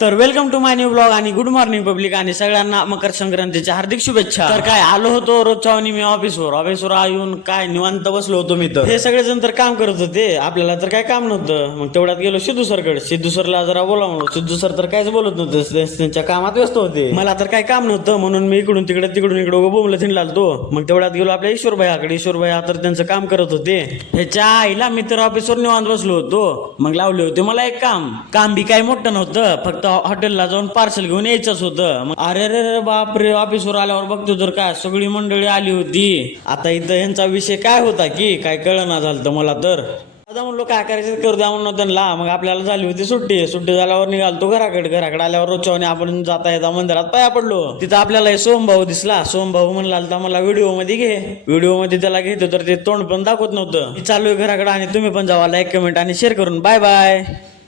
तर welcome to my new blog आणि good morning public आणि सगळ्यांना मकर संक्रांतीच्या हार्दिक शुभेच्छा. तर काय आलो होतो रोजच्या वाणी मी ऑफिसवर येऊन काय निवांत बसलो होतो मी. तर हे सगळेजण तर काम करत होते, आपल्याला तर काय काम नव्हतं. मग तेवढ्यात गेलो सिद्धू सरकडे. सिद्धू सरला जरा बोला म्हणून. सिद्धू सर तर काहीच बोलत नव्हते, त्यांच्या कामात व्यस्त होते. मला तर काय काम नव्हतं म्हणून मी इकडून इकडे बोंबलं थिंडला तो. मग तेवढ्यात गेलो आपल्या ईश्वरभाईकडे. ईश्वरभाई तर त्यांचं काम करत होते. ह्याच्या आईला मी तर ऑफिसवर निवांत बसलो होतो. मग लावले होते मला एक काम बी काही मोठं नव्हतं, फक्त हॉटेलला जाऊन पार्सल घेऊन यायचंच होतं. मग अरे रे बापरे, ऑफिसवर आल्यावर बघतो तर काय सगळी मंडळी आली होती. आता इथं यांचा विषय काय होता की काय कळना झालं मला. तर आता म्हणलो काय करायचं करू द्या म्हणून त्यांना. मग आपल्याला झाली होती सुट्टी झाल्यावर निघालतो घराकडे आल्यावर रोजच्या आपण जाता येता मंदिरात पाया पडलो. तिथं आपल्याला सोमभाऊ दिसला. सोमभाऊ म्हणला मला व्हिडिओ मध्ये घे. व्हिडिओ मध्ये त्याला घेतो तर ते तोंड पण दाखवत नव्हतं. चालू आहे घराकडे आणि तुम्ही पण जावा. लाईक कमेंट आणि शेअर करून बाय बाय.